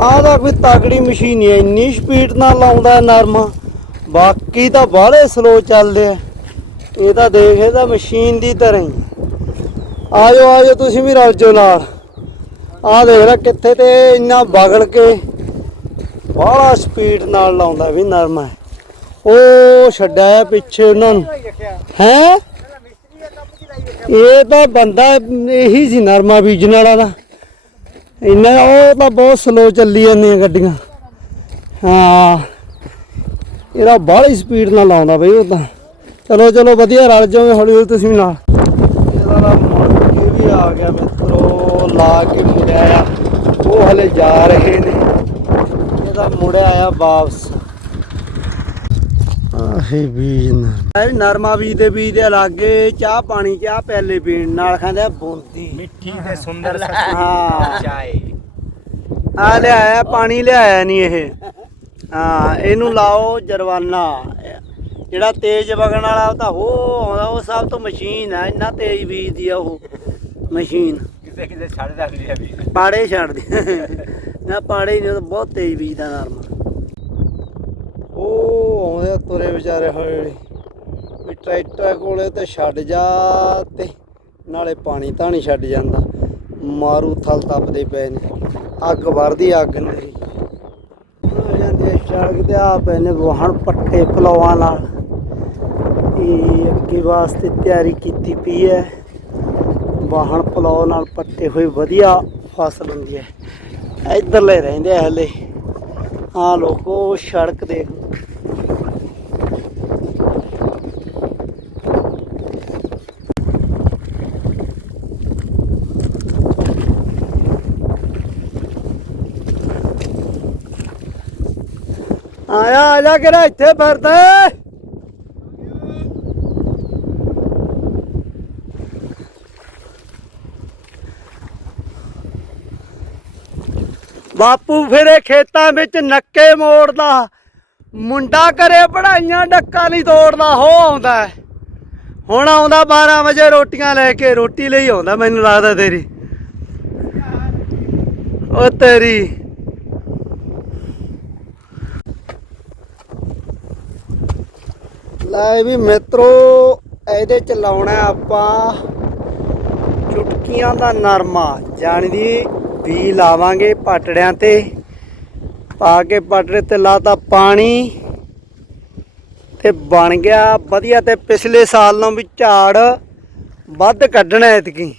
ਆਹ ਤਾਂ ਕੋਈ ਤਾਕੜੀ ਮਸ਼ੀਨ ਹੈ ਇੰਨੀ ਸਪੀਡ ਨਾਲ ਲਾਉਂਦਾ ਨਰਮਾ। ਬਾਕੀ ਤਾਂ ਬਾਹਲੇ ਸਲੋ ਚੱਲਦੇ ਆ। ਇਹ ਤਾਂ ਦੇਖ, ਇਹ ਤਾਂ ਮਸ਼ੀਨ ਦੀ ਤਰ੍ਹਾਂ ਹੀ। ਆਜੋ ਆਜੋ ਤੁਸੀਂ ਵੀ ਰਲ ਜਾਓ ਨਾਲ। ਆਹ ਦੇਖ ਲੈ ਕਿੱਥੇ ਤੇ ਇੰਨਾ ਵਗੜ ਕੇ ਬਾਹਲਾ ਸਪੀਡ ਨਾਲ ਲਾਉਂਦਾ ਵੀ ਨਰਮਾ ਉਹ ਛੱਡਿਆ ਪਿੱਛੇ ਉਹਨਾਂ ਨੂੰ। ਹੈ? ਇਹ ਤਾਂ ਬੰਦਾ ਇਹੀ ਸੀ ਨਰਮਾ ਬੀਜਣ ਵਾਲਾ ਦਾ ਇੰਨਾ ਉਹ ਤਾਂ ਬਹੁਤ ਸਲੋ ਚੱਲੀ ਜਾਂਦੀਆਂ ਗੱਡੀਆਂ। ਹਾਂ। ਇਹਦਾ ਬਾਹਲੀ ਸਪੀਡ ਨਾਲ ਲਾਉਂਦਾ ਬਈ ਉਹ ਤਾਂ। ਚਲੋ ਚਲੋ, ਵਧੀਆ ਰਲ ਜਾਓਗੇ ਹੌਲੀ ਹੌਲੀ ਤੁਸੀਂ ਨਾਲ। ਇਹਦਾ ਤਾਂ ਮੁੜ ਕੇ ਵੀ ਆ ਗਿਆ ਮਿੱਤਰੋ, ਲਾ ਕੇ ਮੁੜਿਆ ਆ। ਉਹ ਹਲੇ ਜਾ ਰਹੇ ਨੇ। ਇਹਦਾ ਮੁੜਿਆ ਆ ਵਾਪਸ। ਆਹੇ ਬੀਜ ਨਾ। ਇਹ ਨਰਮਾ ਬੀਜ ਦੇ ਬੀਜ ਦੇ ਲਾਗੇ ਚਾਹ ਪਾਣੀ ਚਾਹ ਪਿਆਲੇ ਪੀਣ ਨਾਲ ਖਾਂਦੇ ਆ ਬੂੰਦੀ। ਮਿੱਠੀ ਤੇ ਸੁੰਦਰ ਹਾਂ। ਚਾਏ। ਆ ਲਿਆਇਆ ਪਾਣੀ ਲਿਆਇਆ ਨਹੀਂ ਇਹ। ਹਾਂ ਇਹਨੂੰ ਲਾਓ ਜਰਵਾਨਾ। ਜਿਹੜਾ ਤੇਜ਼ ਵਗਣ ਵਾਲਾ ਉਹ ਤਾਂ ਉਹ ਆਉਂਦਾ ਉਹ ਸਭ ਤੋਂ ਮਸ਼ੀਨ ਹੈ ਇੰਨਾ ਤੇਜ਼ ਬੀਜਦੀ ਆ ਉਹ ਮਸ਼ੀਨ। ਕਿਤੇ ਕਿਤੇ ਛੱਡ ਰੱਖ ਲਿਆ ਵੀ ਪਾੜੇ ਛੱਡਦੀ ਨਾ ਪਾੜੇ ਹੀ ਨਹੀਂ ਉਹ ਬਹੁਤ ਤੇਜ਼ ਬੀਜਦਾ ਨਰਮਾ। ਉਹ ਆਉਂਦੇ ਆ ਤੁਰੇ ਵਿਚਾਰੇ ਹੌਲੀ ਵੀ ਟਰੈਕਟਰ ਕੋਲੇ ਤੇ ਛੱਡ ਜਾ ਤੇ ਨਾਲੇ ਪਾਣੀ ਤਾਂ ਨਹੀਂ ਛੱਡ ਜਾਂਦਾ। ਮਾਰੂ ਥਲ ਤਪਦੇ ਪਏ ਨੇ। ਅੱਗ ਵਰਦੀ ਅੱਗ ਨੇਰੀ ਆ ਜਾਂਦੇ ਆ ਸੜਕ ਤੇ, ਆ ਪਏ ਨੇ ਵਾਹਣ ਪੱਟੇ ਪਲਵਾਂ ਨਾਲ। ਇਹ ਅੱਗੇ ਵਾਸਤੇ ਤਿਆਰੀ ਕੀਤੀ ਪਈ ਹੈ। ਵਾਹਣ ਪਲਾਉ ਨਾਲ ਪੱਟੇ ਹੋਏ ਵਧੀਆ ਫਸਲ ਹੁੰਦੀ ਹੈ। ਇੱਧਰਲੇ ਰਹਿੰਦੇ ਹਲੇ। ਆ ਲੋਕੋ ਸੜਕ ਦੇਖ। ਆਇਆ ਆ ਕਿਹੜਾ ਇੱਥੇ ਫਿਰਦਾ ਬਾਪੂ ਫਿਰੇ ਖੇਤਾਂ ਵਿੱਚ ਨੱਕੇ ਮੋੜਦਾ। ਮੁੰਡਾ ਕਰੇ ਪੜਾਈਆਂ ਡੱਕਾ ਨਹੀਂ ਤੋੜਦਾ, ਹੋ ਆਉਂਦਾ ਹੁਣ ਆਉਂਦਾ 12 ਵਜੇ ਰੋਟੀਆਂ ਲੈ ਕੇ, ਰੋਟੀ ਲਈ ਆਉਂਦਾ ਮੈਨੂੰ ਲੱਗਦਾ ਤੇਰੀ। ਉਹ ਤੇਰੀ। ਲੈ ਵੀ ਮਿੱਤਰੋ, ਇਹਦੇ ਚ ਲਾਉਣਾ ਆਪਾਂ ਚੁਟਕੀਆਂ ਦਾ ਨਰਮਾ। ਜਾਣੀ ਦੀ ਵੀ ਲਾਵਾਂਗੇ ਪਟੜਿਆਂ ਤੇ। ਪਾ ਕੇ ਪਟੜੇ ਤੇ ਲਾਤਾ ਪਾਣੀ। ਤੇ ਬਣ ਗਿਆ ਵਧੀਆ ਤੇ ਪਿਛਲੇ ਸਾਲ ਨਾਲੋਂ ਵੀ ਝਾੜ ਵੱਧ ਕੱਢਣਾ ਐਤਕੀ।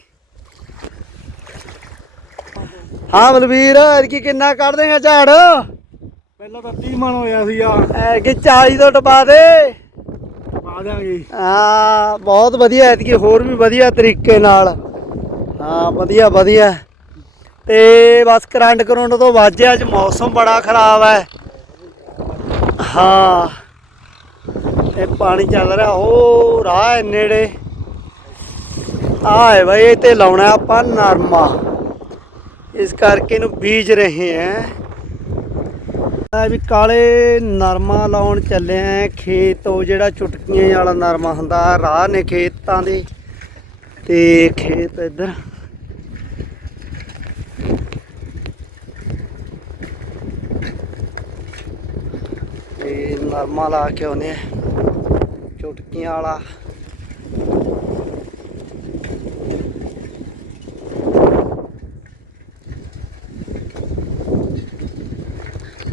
ਹਾਂ ਬਲਵੀਰ ਐਤਕੀ ਕਿੰਨਾ ਕੱਢ ਦੇਗਾ ਝਾੜ? ਪਹਿਲਾਂ ਤਾਂ 30 ਮਣ ਹੋਇਆ ਸੀਗਾ। ਐਤਕੀ 40 ਤੋਂ ਟਪਾ ਦੇ। ਪਾ ਦਿਆਂਗੇ। ਹਾਂ ਬਹੁਤ ਵਧੀਆ ਐਤਕੀ ਹੋਰ ਵੀ ਵਧੀਆ ਤਰੀਕੇ ਨਾਲ। ਹਾਂ ਵਧੀਆ ਵਧੀਆ। ਤੇ ਬਸ ਕਰੰਟ ਕਰੰਟ ਤੋਂ ਵਾਜਿਆ ਅੱਜ ਮੌਸਮ ਬੜਾ ਖਰਾਬ ਹੈ। ਹਾਂ ਇਹ ਪਾਣੀ ਚੱਲ ਰਿਹਾ ਉਹ ਰਾਹ ਹੈ ਨੇੜੇ। ਆਹ ਹੈ ਬਈ ਤੇ ਲਾਉਣਾ ਆਪਾਂ ਨਰਮਾ। ਇਸ ਕਰਕੇ ਇਹਨੂੰ ਬੀਜ ਰਹੇ ਹੈ। ਆ ਵੀ ਕਾਲੇ ਨਰਮਾ ਲਾਉਣ ਚੱਲੇ ਆ ਖੇਤ ਉਹ ਜਿਹੜਾ ਚੁਟਕੀਆਂ ਵਾਲਾ ਨਰਮਾ ਹੁੰਦਾ, ਰਾਹ ਨੇ ਖੇਤਾਂ ਦੇ। ਤੇ ਖੇਤ ਇੱਧਰ। ਤੇ ਨਰਮਾ ਲਾ ਕੇ ਆਉਨੇ ਚੁਟਕੀਆਂ ਵਾਲਾ।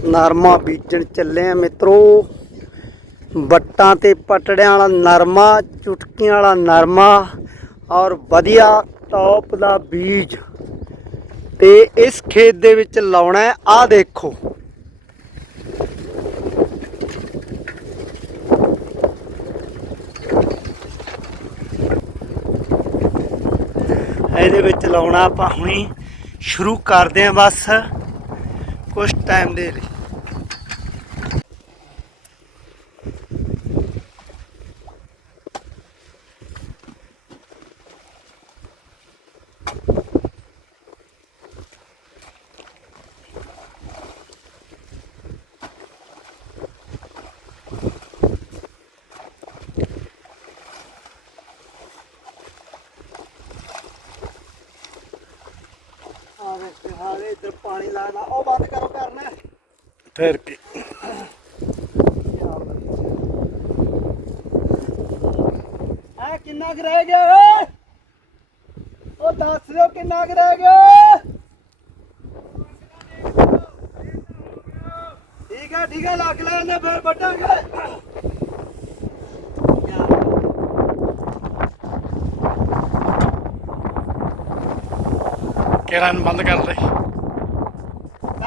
ਨਰਮਾ ਬੀਜਣ ਚੱਲੇ ਆ ਮਿੱਤਰੋ। ਬੱਟਾਂ ਤੇ ਪਟੜਿਆਂ ਵਾਲਾ ਨਰਮਾ, ਚੁਟਕੀਆਂ ਵਾਲਾ ਨਰਮਾ ਔਰ ਵਧੀਆ ਟੌਪ ਦਾ ਬੀਜ। ਤੇ ਇਸ ਖੇਤ ਦੇ ਵਿੱਚ ਲਾਉਣਾ ਹੈ। ਆ ਦੇਖੋ। ਇਹਦੇ ਵਿੱਚ ਲਾਉਣਾ ਆਪਾਂ ਹੁਣੀ ਸ਼ੁਰੂ ਕਰਦੇ ਆਂ ਬਸ ਕੁਝ ਟਾਈਮ ਦੇ ਲਈ। ਆ ਵੇ ਹਾਲੇ ਇੱਧਰ ਪਾਣੀ ਲਾਣਾ ਉਹ ਬੰਦ ਕਰੋ ਠਹਿਰ ਕੇ? ਆ ਕਿੰਨਾ ਕੁ ਰਹਿ ਗਿਆ ਓਏ? ਉਹ ਦੱਸ ਦਿਓ ਕਿੰਨਾ ਕੁ ਰਹਿ ਗਿਆ ਠੀਕ ਆ ਠੀਕ ਆ ਲੱਗ ਲੈ ਇਹਨੇ ਫੇਰ ਵੱਟਾਂਗੇ ਕੇਰਾਂ ਨੂੰ ਬੰਦ ਕਰ ਦੇ?